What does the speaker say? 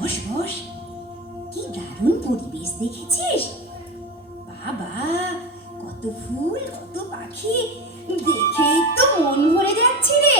বস বস, কি দারুণ পরিবেশ দেখেছিস? বাবা, কত ফুল, কত পাখি, দেখেই তো মন ভরে যাচ্ছে রে।